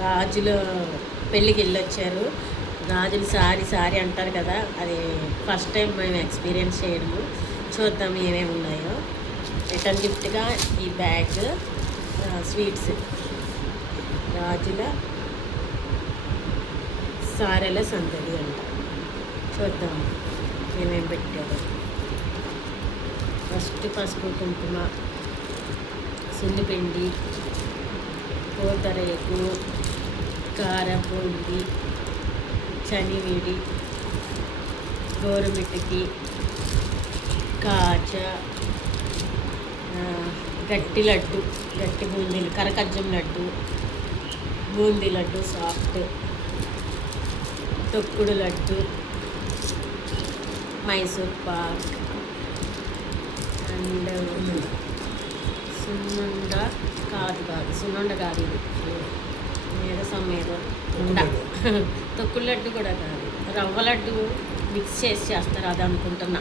గాజులు పెళ్ళికి వెళ్ళొచ్చారు. గాజులు సారీ అంటారు కదా, అది ఫస్ట్ టైం మేము ఎక్స్పీరియన్స్ చేయడము. చూద్దాం ఏమేమి ఉన్నాయో. రిటర్న్ గిఫ్ట్గా ఈ బ్యాగ్, స్వీట్స్, గాజుల సారెల సందడి అంట. చూద్దాం ఏమేమి పెట్టారు. ఫస్ట్ పసుపు కుంకుమ, సున్నిపిండి, పూతరేకు, కారపూడి, చనివిడి, గోరుమిటికి, కాజా, గట్టి లడ్డు, గట్టి బూందీలు, కరకజ్జం లడ్డు, బూందీ లడ్డు సాఫ్ట్, తొక్కుడు లడ్డు, మైసూర్ పాక్ అండ్ సున్నుండ కాదు ఇది నీరసం మీద ఉండ. తొక్కుడు లడ్డు కూడా కాదు, రవ్వ లడ్డు మిక్స్ చేస్తారు అది అనుకుంటున్నా.